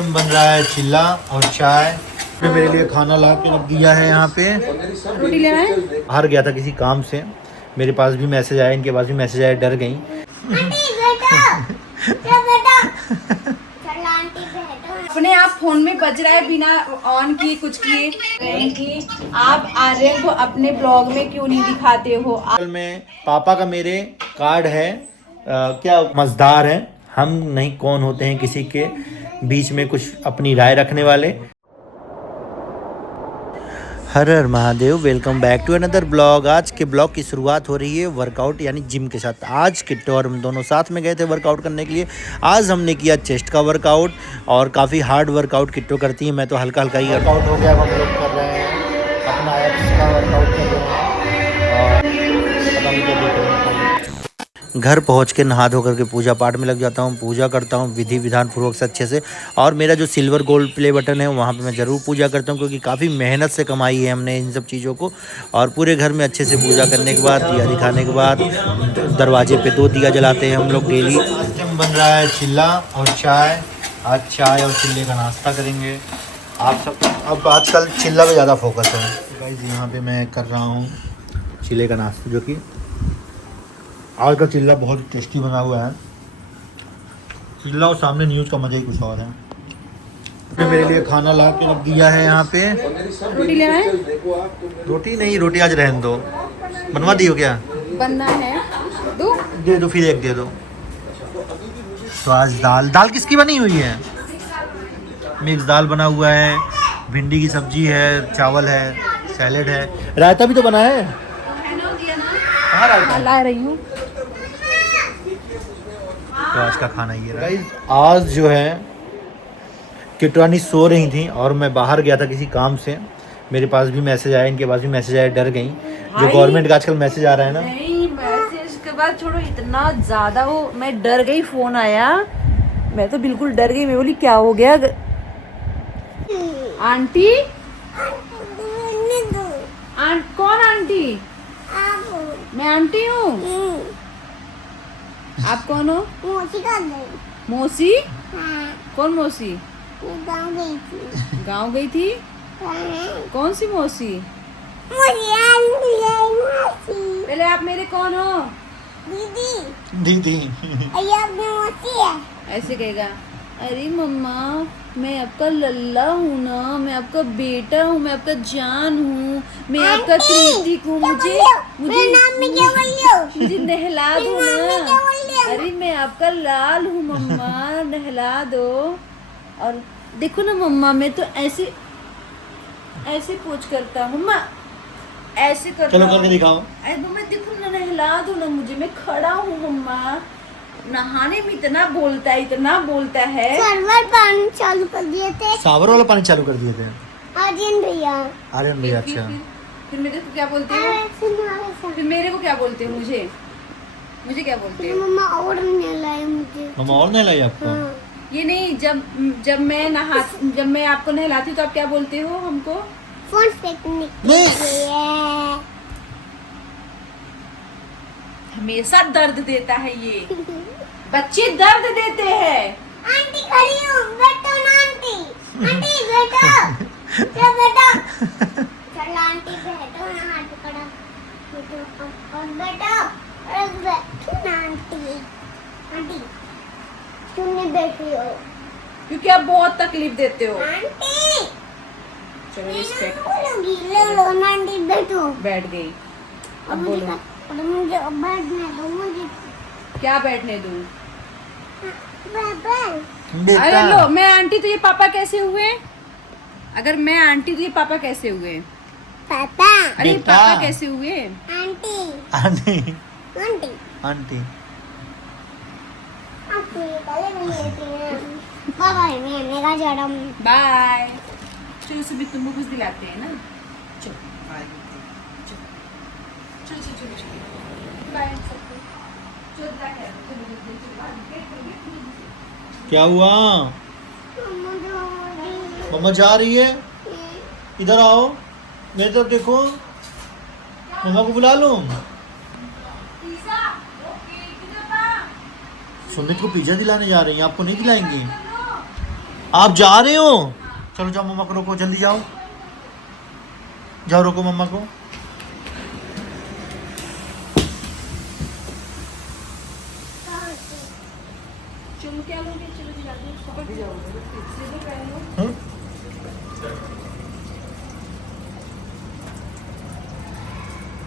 Time बन रहा है चिल्ला और चाय। मेरे लिए खाना ला के रख दिया है यहाँ पे। रोटी लेना है? बाहर गया था किसी काम से, मेरे पास भी मैसेज आया, इनके पास भी मैसेज आया, डर गई। अपने आप फोन में बज रहा है बिना ऑन किए कुछ किए कि आप आर्यन को अपने ब्लॉग में क्यों नहीं दिखाते हो। असल में पापा का मेरे कार्ड है क्या मजदार है, हम नहीं कौन होते हैं किसी के बीच में कुछ अपनी राय रखने वाले। हर हर Mahadev, welcome back to another blog. आज के ब्लॉग की शुरुआत हो रही है वर्कआउट यानी जिम के साथ। आज किट्टो और हम दोनों साथ में गए थे वर्कआउट करने के लिए। आज हमने किया चेस्ट का वर्कआउट और काफ़ी हार्ड वर्कआउट किट्टो करती है, मैं तो हल्का हल्का ही वर्कआउट हो गया। अब हम लोग कर रहे हैं अपना एप्स का वर्कआउट कर रहे हैं और पता नहीं क्या देख रहे हैं। घर पहुंच के नहा धो करके पूजा पाठ में लग जाता हूं, पूजा करता हूं विधि विधान पूर्वक से अच्छे से। और मेरा जो सिल्वर गोल्ड प्ले बटन है वहां पे मैं ज़रूर पूजा करता हूं, क्योंकि काफ़ी मेहनत से कमाई है हमने इन सब चीज़ों को। और पूरे घर में अच्छे से पूजा करने के बाद, दिया दिखाने के बाद, दरवाजे पे 2 दिया जलाते हैं हम लोग डेली। टाइम बन रहा है चिल्ला और चाय। आज चाय और चिल्ले का नाश्ता करेंगे आप सब। अब आजकल चिल्ला पे ज़्यादा फोकस है गाइस। यहाँ पे मैं कर रहा हूँ चिल्ले का नाश्ता, जो कि आज का चिल्ला बहुत टेस्टी बना हुआ है। चिल्ला और सामने न्यूज़ का मज़ा ही कुछ और है। मेरे लिए खाना ला के रख दिया है यहाँ पे। रोटी लेना है? रोटी नहीं, रोटी आज रहने दो। बनवा दियो क्या? बनना है दो दे दो, फिर एक दे दो। तो आज दाल किसकी बनी हुई है? मिक्स दाल बना हुआ है, भिंडी की सब्जी है, चावल है, सैलेड है, रायता भी तो बना है। कहाँ रायता? ला रही हूँ। तो आज का खाना ये रहा। आज जो है किटवानी सो रही थी और मैं बाहर गया था किसी काम से, मेरे पास भी मैसेज आया, इनके पास भी मैसेज आया, डर गई। जो गवर्नमेंट का आजकल मैसेज आ रहा है ना, नहीं मैसेज के बाद छोड़ो, इतना ज्यादा वो मैं डर गई। फोन आया, मैं तो बिल्कुल डर गई। मैं बोली क्या हो गया आंटी? कौन आंटी? मैं आंटी हूँ। आप कौन हो? मौसी? कौन मौसी? गाँव गई थी। कौन सी मौसी? पहले आप मेरे कौन हो? दीदी। ऐसे कहेगा, अरे मम्मा मैं आपका लल्ला हूँ ना, मैं आपका बेटा हूँ, मैं आपका जान हूँ, मैं आपका कृतिक हूँ। मुझे नहला दो ना। अरे मैं आपका लाल हूँ मम्मा, नहला दो। और देखो ना मम्मा, मैं तो ऐसे ऐसे पोच करता हूँ मम्मा, ऐसे करता चलो करके दिखाओ। अरे मम्मा देखो ना, नहला दो ना मुझे, मैं खड़ा हूँ मम्मा। नहाने में इतना बोलता है, इतना बोलता है। सर्वर पानी चालू कर दिए थे। सावर वाला पानी चालू कर दिए थे आर्यन भैया। आर्यन भैया। अच्छा, फिर मेरे को क्या बोलते हो? फिर मेरे को क्या बोलते हो? मुझे क्या बोलते हो? मम्मा और नहलाए मुझे। मम्मा और नहलाई आपको? हाँ। ये नहीं, जब मैं आपको नहलाती हूँ तो आप क्या बोलते हो हमको? फोन फेंकने के लिए। हमेशा दर्द देता है ये बच्चे, दर्द देते हैं। आंटी खड़ी हूँ, बैठो ना आंटी। आंटी बैठो, क्या बैठो? चलो आंटी बैठो ना, हाथ पकड़ो, बैठो और बैठो और बैठो ना आंटी। आंटी क्यों नहीं बैठ रही हो? क्योंकि आप बहुत तकलीफ देते हो। आंटी चलो रिस्पेक्ट। बोलूंगी, ले लो ना आंटी, बैठो। बैठ गई। अब बोलो। मुझे बैठने दो, मुझे क्या बैठने दूं? पापा। अरे लो, मैं आंटी तो ये पापा कैसे हुए? अगर मैं आंटी तो ये पापा कैसे हुए? पापा। अरे बेटा। पापा कैसे हुए? आंटी। Aunty aunty. आंटी आपको ये पहले नहीं लेती है। बाय मैं मेरा जड़म। बाय। चलो सुबह तुमको कुछ दिलाते हैं ना। चलो चलो चलो चलो चलो बाय सबको। चलो क्या हुआ? मम्मा जा रही है, इधर आओ, मेरी तरफ देखो। मम्मा को बुला लो। सुमित को पिज्जा दिलाने जा रही हैं, आपको नहीं दिलाएंगी? आप जा रहे हो? चलो जाओ, मम्मा को रोको, जल्दी जाओ, जाओ रोको मम्मा को। चलो क्या लोगे? चलो जल्दी पकड़ जाओगे, सीधे पहन लो। हम्म?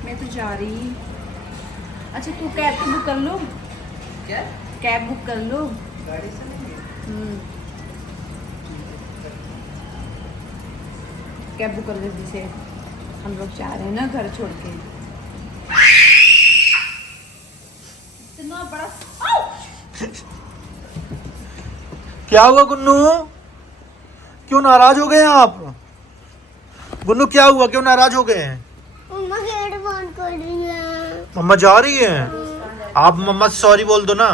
मैं तो जा रही। अच्छा तू कैब तो बुक कर लो। क्या? कैब बुक कर लो। गाड़ी से नहीं? कैब बुक कर लो, जिसे हम लोग जा रहे हैं ना घर छोड़ के। इतना बड़ा क्या हुआ गुन्नू? क्यों नाराज हो गए आप? गुन्नू क्या हुआ, क्यों नाराज हो गए? मम्मा गेट बंद कर रही है। मम्मा जा रही है? आप मम्मा से सॉरी बोल दो ना।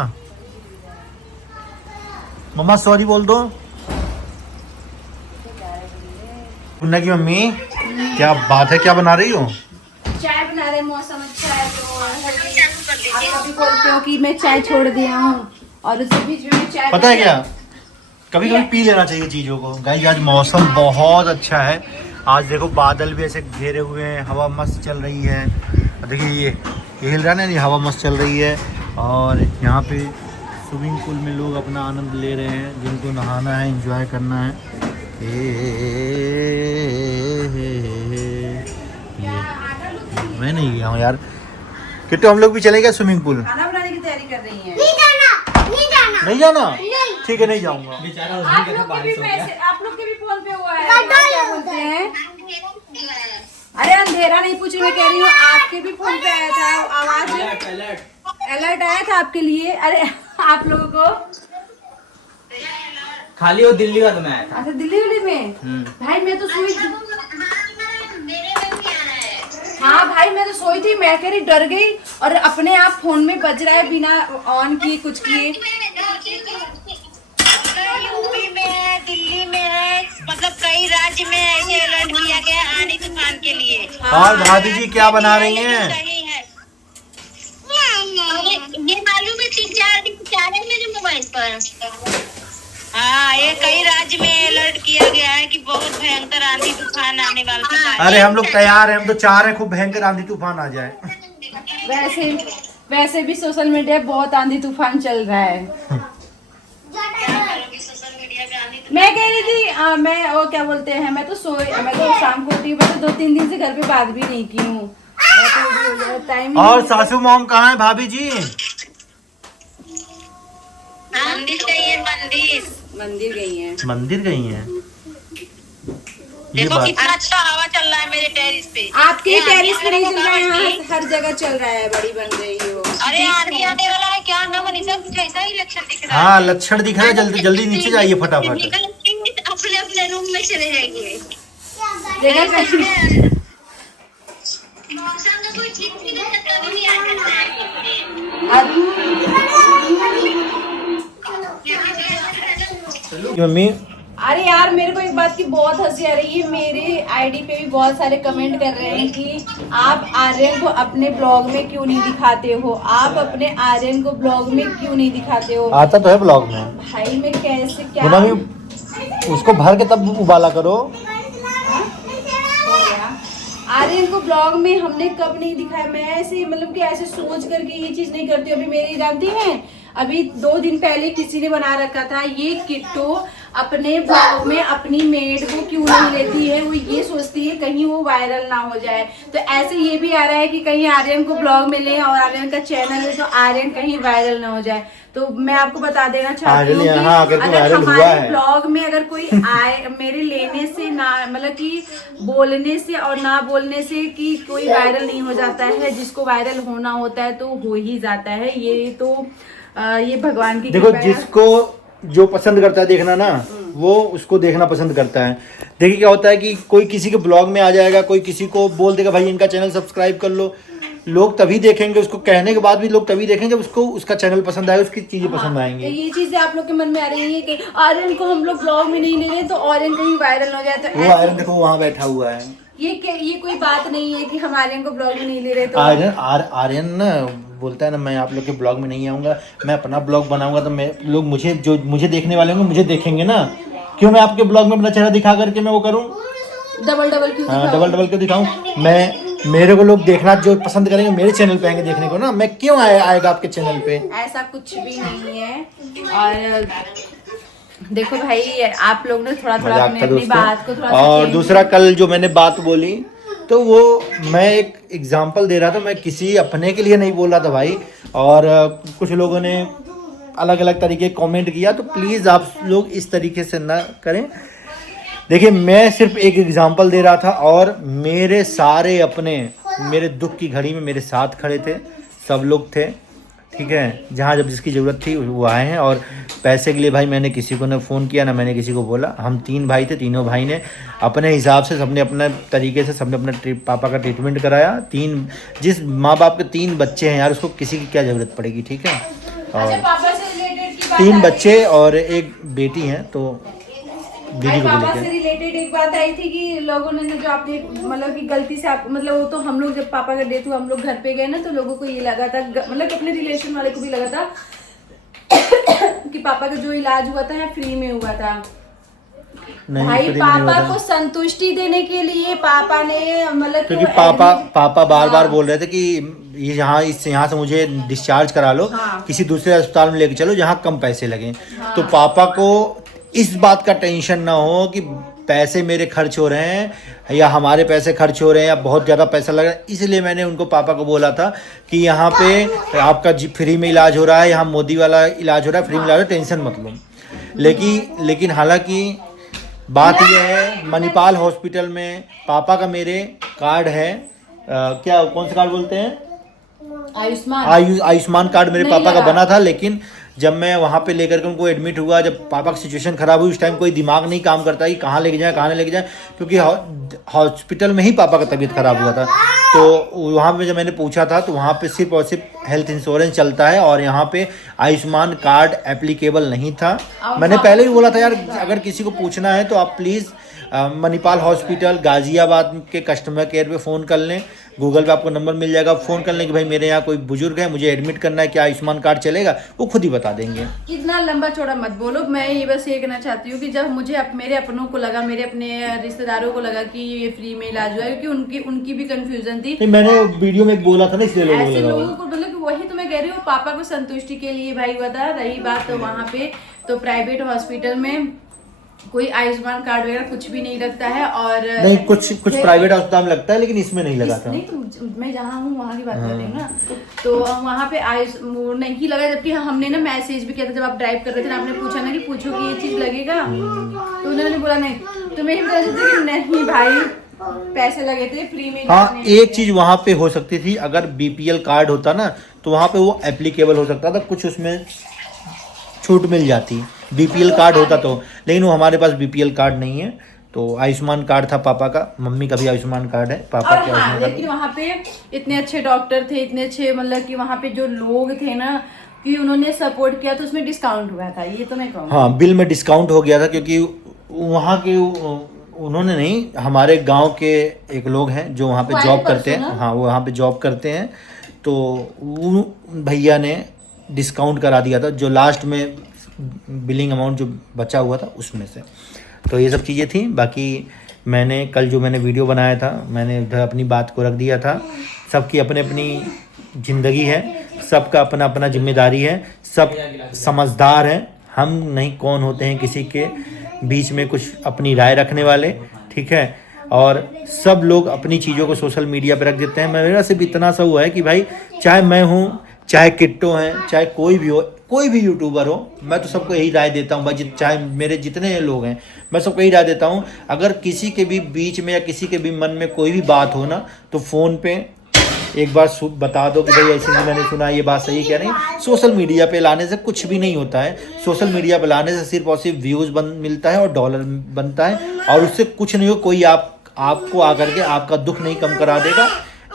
मम्मा सॉरी बोल दो। गुन्ना की मम्मी क्या बात है, क्या बना रही हो? चाय बना रहे, मौसम अच्छा है तो आप कभी बोलते हो कि मैं चाय छोड़ दिया हूँ, और उसी बीच में मैं चाय पता है क्या, कभी कभी पी लेना चाहिए चीज़ों को। गाइस आज मौसम बहुत अच्छा है। आज देखो बादल भी ऐसे घेरे हुए हैं, हवा मस्त चल रही है। देखिए ये हिल रहा है ना, ये हवा मस्त चल रही है। और यहाँ पे स्विमिंग पूल में लोग अपना आनंद ले रहे हैं, जिनको नहाना है, एंजॉय करना है। मैं नहीं गया हूँ यार। किट्टू हम लोग भी चलेंगे स्विमिंग पूल? खाना बनाने की तैयारी कर रही हैं। नहीं जाना, नहीं जाना, नहीं जाना? नहीं। ठीक है, नहीं जाऊंगा। आप लोग के भी फोन पे हुआ है, गड्ढा क्या है बोलते हैं? अरे अंधेरा नहीं पूछी, मैं कह रही हूँ आपके भी फोन पे आया था आवाज, अलर्ट आया था आपके लिए। अरे आप लोगों को खाली वो दिल्ली का तो मैं आया था। अच्छा दिल्ली में? भाई मैं तो सोई थी। हाँ भाई मैं तो सोई थी, मैं कह रही डर गई, और अपने आप फोन में बज रहा है बिना ऑन किए कुछ किए। यूपी में है, दिल्ली में है, मतलब कई राज्य में ऐसे अलर्ट किया गया है आंधी तूफान के लिए। और भाभी जी क्या बना रही हैं? सही है। ये मालूम है 3-4 दिन चाह रहे मेरे मोबाइल पर। हाँ ये कई राज्य में अलर्ट किया गया है कि बहुत भयंकर आंधी तूफान आने वाला है। अरे हम लोग तैयार हैं, हम तो चाह रहे हैं खूब भयंकर आंधी तूफान आ जाए। वैसे भी सोशल मीडिया पे बहुत आंधी तूफान चल रहा है। सोशल मीडिया पे आंधी मैं कह रही थी मैं वो क्या बोलते हैं, मैं तो शाम को उठी, मैं तो 2-3 दिन से घर पे बात भी नहीं की हूँ। टाइम और सासू मॉम कहाँ है भाभी जी? मंदिर गई है, मंदिर गई है। मंदिर गई हैं। ये देखो बात कितना अच्छा हवा चल रहा है मेरे टेरिस पे। आपके टेरिस पे नहीं चल रहा है, यहाँ हर जगह चल रहा है, बड़ी बन रही हो। अरे आंधी आने वाला है, क्या ना मनीषा, कुछ ऐसा ही लक्षण दिख रहा है। हाँ लक्षण दिख रहा है, जल्दी जल्दी नीचे जाइए फटाफट। निकल अपने अपने रूम में चले जाएंगे। देखा मौसम का कोई ठीक नहीं रहता, कभी भी आ जाता है। मम्मी अरे यार मेरे को एक बात की बहुत हंसी आ रही है, मेरे आईडी पे भी बहुत सारे कमेंट कर रहे हैं कि आप आर्यन को अपने ब्लॉग में क्यों नहीं दिखाते हो, आप अपने आर्यन को ब्लॉग में क्यों नहीं दिखाते हो। आता तो है ब्लॉग में। भाई मैं कैसे क्या गुना भी उसको भर के तब उबाला करो। आर्यन को ब्लॉग में हमने कब नहीं दिखाया। मैं ऐसे मतलब कि ऐसे सोच करके ये चीज नहीं करती। अभी मेरी जानती हैं, अभी 2 दिन पहले किसी ने बना रखा था, ये किट्टू अपने ब्लॉग में अपनी मेड को क्यों नहीं लेती है, वो ये सोचती है कहीं वो वायरल ना हो जाए। तो ऐसे ये भी आ रहा है कि कहीं आर्यन को ब्लॉग में ले, और आर्यन का चैनल है तो आर्यन कहीं वायरल ना हो जाए। तो मैं आपको बता देना चाहती हूँ कि अगर हमारे ब्लॉग में अगर कोई आए, मेरे लेने से ना, मतलब कि बोलने से और ना बोलने से कि कोई वायरल नहीं हो जाता है। जिसको वायरल होना होता है तो हो ही जाता है। ये तो ये भगवान की देखो, कृपा है। जिसको जो पसंद करता है देखना ना, वो उसको देखना पसंद करता है। देखिए क्या होता है कि कोई किसी के ब्लॉग में आ जाएगा, कोई किसी को बोल देगा भाई इनका चैनल सब्सक्राइब कर लो, लोग तभी देखेंगे, उसको कहने के बाद भी लोग तभी देखेंगे जब उसको उसका चैनल पसंद आएगा, उसकी चीजें पसंद आएंगी। ये चीजें आप लोग के मन में आ रही है कि आर्यन को हम लोग ब्लॉग में नहीं ले रहे तो आर्यन कहीं वायरल हो जाए। तो वो आयरन देखो वहाँ बैठा हुआ है। ये कोई बात नहीं है कि हम आर्यन को ब्लॉग में नहीं ले रहे तो आर्यन ना बोलता है ना, मैं आप लोग के ब्लॉग में नहीं आऊँगा, मैं अपना ब्लॉग बनाऊंगा तो मैं लोग मुझे देखने वाले होंगे, मुझे देखेंगे ना, क्यों मैं आपके ब्लॉग में अपना चेहरा दिखा करके मैं वो करूँ? डबल डबल क्यों हाँ, दिखाओ? डबल डबल क्यों दिखाऊं? मेरे को लोग देखना जो पसंद करेंगे मेरे चैनल पे आएंगे देखने को ना, मैं क्यों आएगा आपके चैनल पे? ऐसा कुछ भी नहीं है। और देखो भाई, आप लोग ने थोड़ा थोड़ा मजाक अपनी था अपनी दोस्तों। बात को थोड़ा सा और change- दूसरा, कल जो मैंने बात बोली तो वो मैं एक एग्जांपल दे रहा था, मैं किसी अपने के लिए नहीं बोल रहा था भाई। और कुछ लोगों ने अलग अलग तरीके कमेंट किया, तो प्लीज़ आप लोग इस तरीके से ना करें। देखिए, मैं सिर्फ एक एग्जांपल दे रहा था और मेरे सारे अपने मेरे दुख की घड़ी में मेरे साथ खड़े थे, सब लोग थे, ठीक है। जहाँ जब जिसकी ज़रूरत थी वो आए हैं। और पैसे के लिए भाई मैंने किसी को ना फ़ोन किया ना मैंने किसी को बोला। हम 3 भाई थे, तीनों भाई ने अपने हिसाब से सबने अपने तरीके से सबने अपना पापा का ट्रीटमेंट कराया। जिस माँ बाप के 3 बच्चे हैं यार, उसको किसी की क्या ज़रूरत पड़ेगी, ठीक है। और पापा से रिलेटेड की बात 3 बच्चे और एक बेटी हैं, तो दीदी को भी पापा से लेके। रिलेटेड एक बात आई थी कि लोगों ने जो आपने मतलब कि गलती से आप मतलब वो तो हम लोग जब पापा का डेथ हुआ हम लोग घर पे गए ना, तो लोगों को ये लगा था, मतलब अपने रिलेशन वाले को भी लगा था कि पापा का जो इलाज हुआ था फ्री में हुआ था। नहीं, भाई फ्री में नहीं पापा हुआ था। को संतुष्टि देने के लिए पापा ने मतलब क्योंकि पापा बार बार बोल रहे थे कि ये यहाँ से मुझे डिस्चार्ज करा लो, किसी दूसरे अस्पताल में लेके चलो जहाँ कम पैसे लगें। तो पापा को इस बात का टेंशन ना हो कि पैसे मेरे खर्च हो रहे हैं या हमारे पैसे खर्च हो रहे हैं या बहुत ज़्यादा पैसा लग रहा है, इसलिए मैंने उनको पापा को बोला था कि यहाँ पे आपका फ्री में इलाज हो रहा है, यहाँ मोदी वाला इलाज हो रहा है, फ्री में इलाज हो रहा है, टेंशन मत लो। लेकिन हालांकि बात यह है, मणिपाल हॉस्पिटल में पापा का मेरे कार्ड है, क्या कौन सा कार्ड बोलते हैं, आयुष्मान कार्ड मेरे पापा का बना था। लेकिन जब मैं वहाँ पे लेकर के उनको एडमिट हुआ, जब पापा की सिचुएशन ख़राब हुई, उस टाइम कोई दिमाग नहीं काम करता कि कहाँ लेके जाए कहाँ नहीं लेके जाए, क्योंकि हॉस्पिटल में ही पापा का तबीयत ख़राब हुआ था। तो वहाँ पे जब मैंने पूछा था तो वहाँ पे सिर्फ और सिर्फ हेल्थ इंश्योरेंस चलता है और यहाँ पे आयुष्मान कार्ड एप्लीकेबल नहीं था। मैंने पहले भी बोला था यार, अगर किसी को पूछना है तो आप प्लीज़ मणिपाल हॉस्पिटल गाज़ियाबाद के कस्टमर केयर पे फ़ोन कर लें, गूगल पे आपको नंबर मिल जाएगा, फ़ोन कर लें कि भाई मेरे यहाँ कोई बुजुर्ग है, मुझे एडमिट करना है, क्या आयुष्मान कार्ड चलेगा, वो खुद ही बता देंगे। इतना लंबा चौड़ा मत बोलो। मैं ये बस ये कहना चाहती हूँ कि जब मुझे मेरे अपनों को लगा, मेरे अपने रिश्तेदारों को लगा कि ये फ्री में इलाज हुआ है, क्योंकि उनकी भी कंफ्यूजन थी। मैंने वीडियो में बोला था ना, इसलिए ऐसे लोगों को मतलब वही तो मैं कह रही हूँ, पापा को संतुष्टि के लिए भाई हुआ था। रही बात तो वहाँ पे तो प्राइवेट हॉस्पिटल में कोई आयुष्मान कार्ड वगैरह कुछ भी नहीं लगता है। और नहीं, कुछ प्राइवेट अस्पताल में लगता है, लेकिन इसमें नहीं लगा था। नहीं तो मैं जहाँ हूँ वहाँ की बात कर रही हूँ ना, तो वहाँ पे नहीं लगा। जबकि हमने ना मैसेज भी किया था जब आप ड्राइव कर रहे थे ना, आपने पूछा ना कि पूछो कि ये चीज लगेगा, तो उन्होंने बोला नहीं। तो मेरी वजह से कि नहीं भाई पैसे लगे थे फ्री में। हाँ, एक चीज वहाँ पे हो सकती थी, अगर बीपीएल कार्ड होता ना तो वहाँ पे वो एप्लीकेबल हो सकता था, कुछ उसमें छूट मिल जाती, बीपीएल कार्ड होता तो। लेकिन वो हमारे पास बीपीएल कार्ड नहीं है, तो आयुष्मान कार्ड था पापा का, मम्मी का भी आयुष्मान कार्ड है, पापा और के हाँ, आयुष्मान लेकिन वहाँ पे इतने अच्छे डॉक्टर थे, इतने अच्छे मतलब कि वहाँ पे जो लोग थे ना कि उन्होंने सपोर्ट किया, तो उसमें डिस्काउंट हुआ था, ये तो मैं कहूँगा। हाँ, बिल में डिस्काउंट हो गया था, क्योंकि वहाँ के उन्होंने नहीं, हमारे गांव के एक लोग हैं जो वहाँ पे जॉब करते हैं। हाँ, वो वहाँ पे जॉब करते हैं, तो भैया ने डिस्काउंट करा दिया था, जो लास्ट में बिलिंग अमाउंट जो बचा हुआ था उसमें से। तो ये सब चीज़ें थी। बाकी मैंने कल जो मैंने वीडियो बनाया था, मैंने उधर अपनी बात को रख दिया था। सबकी अपनी अपनी ज़िंदगी है, सबका अपना अपना जिम्मेदारी है, सब समझदार हैं। हम नहीं कौन होते हैं किसी के बीच में कुछ अपनी राय रखने वाले, ठीक है। और सब लोग अपनी चीज़ों को सोशल मीडिया पर रख देते हैं। मेरा सिर्फ इतना सा हुआ है कि भाई, चाहे मैं हूँ, चाहे किट्टो हैं, चाहे कोई भी हो, कोई भी यूट्यूबर हो, मैं तो सबको यही राय देता हूँ भाई, चाहे मेरे जितने लोग हैं मैं सबको यही राय देता हूँ, अगर किसी के भी बीच में या किसी के भी मन में कोई भी बात हो ना, तो फ़ोन पे एक बार बता दो कि भाई ऐसे मैंने सुना, ये बात सही कह रही। सोशल मीडिया पे लाने से कुछ भी नहीं होता है। सोशल मीडिया पे लाने से सिर्फ और सिर्फ व्यूज़ मिलता है और डॉलर बनता है, और उससे कुछ नहीं हो। कोई आपको आकर के आपका दुख नहीं कम करा देगा,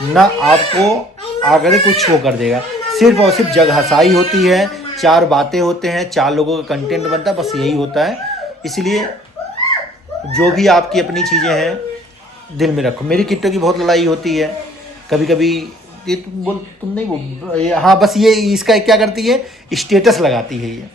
ना आपको आकर कुछ वो कर देगा। सिर्फ और सिर्फ जग हंसाई होती है, 4 बातें होते हैं, 4 लोगों का कंटेंट बनता है, बस यही होता है। इसलिए जो भी आपकी अपनी चीज़ें हैं दिल में रखो। मेरी किट्टो की बहुत लड़ाई होती है कभी कभी, ये तुम नहीं बोल, हाँ बस ये इसका क्या करती है, स्टेटस लगाती है।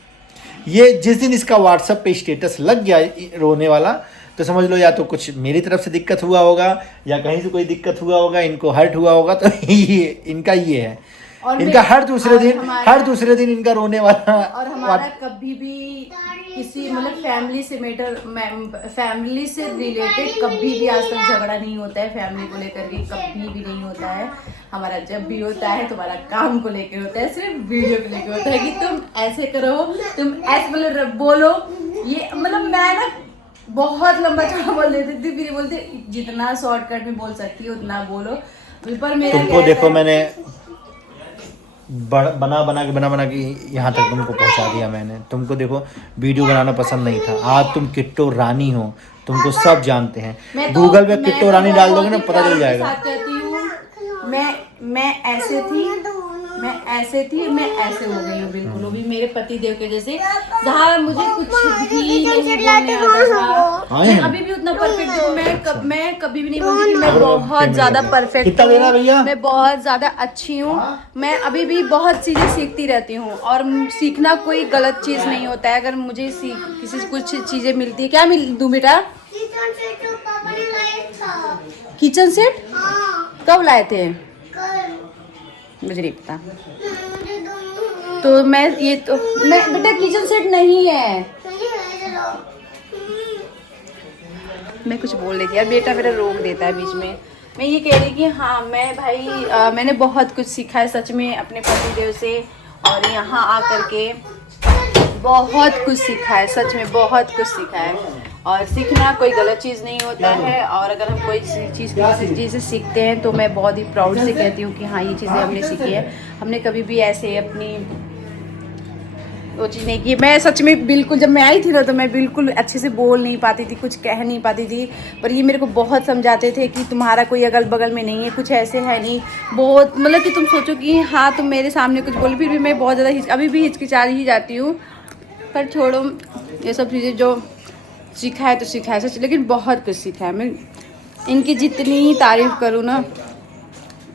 ये जिस दिन इसका व्हाट्सएप पे स्टेटस लग गया रोने वाला, तो समझ लो या तो कुछ मेरी तरफ से दिक्कत हुआ होगा या कहीं से कोई दिक्कत हुआ होगा, इनको हर्ट हुआ होगा। तो ये इनका ये है, और इनका हर दूसरे दिन इनका रोने वाला। और हमारा कभी भी किसी मतलब फैमिली से रिलेटेड कभी भी आज तक झगड़ा नहीं होता है। फैमिली को लेकर के कभी भी नहीं होता है हमारा। जब भी होता है तुम्हारा काम को लेकर होता है, सिर्फ वीडियो को लेकर होता है कि तुम ऐसे करो, तुम ऐसे मतलब बोलो। ये मतलब मैं ना बहुत लंबा चौड़ा बोल देती थी, फिर बोलते जितना शॉर्टकट में बोल सकती है उतना बोलो। पर मेरा तुमको देखो मैंने बना के यहाँ तक तुमको पहुँचा दिया मैंने। तुमको देखो वीडियो बनाना पसंद नहीं था, आज तुम किट्टो रानी हो, तुमको सब जानते हैं। गूगल पे किट्टो रानी डाल दोगे ना, पता चल जाएगा। मैं ऐसे थी, मैं ऐसे हो गई हूँ बिल्कुल। वो भी मेरे पति देव के जैसे, जहाँ मुझे कुछ भी नहीं बोलने आता था। मैं अभी भी उतना परफेक्ट हूँ। मैं कभी भी नहीं बोलती कि मैं बहुत ज्यादा परफेक्ट हूँ, मैं बहुत ज्यादा अच्छी हूँ। मैं अभी भी बहुत चीजें सीखती रहती हूँ, और सीखना कोई गलत चीज नहीं होता है। अगर मुझे किसी से कुछ चीजें मिलती है, क्या दूँ बेटा? किचन सेट कब लाए थे मुझे नहीं पता। तो मैं बेटा किचन सेट नहीं है। मैं कुछ बोल रही थी यार, बेटा मेरा रोक देता है बीच में। मैं ये कह रही कि हाँ मैं भाई मैंने बहुत कुछ सीखा है सच में अपने पतिदेव से, और यहाँ आकर के बहुत कुछ सीखा है, सच में बहुत कुछ सीखा है। और सीखना कोई गलत चीज़ नहीं होता है, और अगर हम कोई चीज़ किसी चीज़ से सीखते हैं तो मैं बहुत ही प्राउड से कहती हूँ कि हाँ ये चीज़ें हमने सीखी है। हमने कभी भी ऐसे अपनी वो चीज़ नहीं की। मैं सच में बिल्कुल, जब मैं आई थी ना तो मैं बिल्कुल अच्छे से बोल नहीं पाती थी, कुछ कह नहीं पाती थी। पर ये मेरे को बहुत समझाते थे कि तुम्हारा कोई अगल बगल में नहीं है, कुछ ऐसे है नहीं। बहुत मतलब कि तुम सोचो कि हाँ तुम मेरे सामने कुछ बोलो, फिर भी मैं बहुत ज़्यादा अभी भी हिचकिचा ही जाती हूँ। पर छोड़ो ये सब चीज़ें, जो सीखा है तो सीखा है सच, लेकिन बहुत कुछ सीखा है। मैं इनकी जितनी तारीफ़ करूँ ना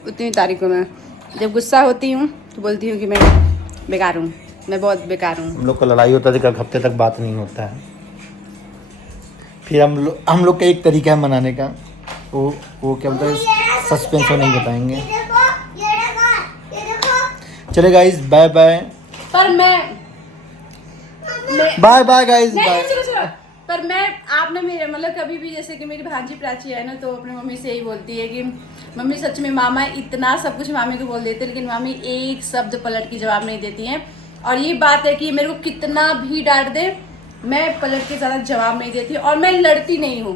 उतनी तारीफ़ करूँ। मैं जब गुस्सा होती हूँ तो बोलती हूँ कि मैं बेकार हूँ, मैं बहुत बेकार हूँ। हम लोग को लड़ाई होता है तो हफ्ते तक बात नहीं होता है। फिर हम लोग का एक तरीका है मनाने का, वो क्या बोलते हैं, सस्पेंस हो नहीं बताएंगे। चले गाइस, बाय बाय। पर मैं बाय गाइस, बाय। पर मैं आपने मेरे मतलब कभी भी, जैसे कि मेरी भांजी प्राची है ना, तो अपनी मम्मी से यही बोलती है कि मम्मी सच में मामा इतना सब कुछ मामी को बोल देते, लेकिन मामी एक शब्द पलट की जवाब नहीं देती हैं। और ये बात है कि मेरे को कितना भी डांट दे, मैं पलट के ज़्यादा जवाब नहीं देती, और मैं लड़ती नहीं हूँ,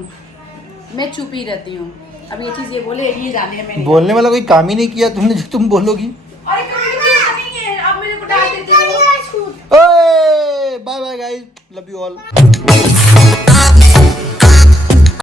मैं चुप ही रहती हूँ। अब ये चीज़ ये बोले, ये जाने है मैंने बोलने वाला कोई काम ही नहीं किया तुमने जो तुम बोलोगी। और नहीं है, अब मेरे को डांट देते हो। Bye bye guys, love you all.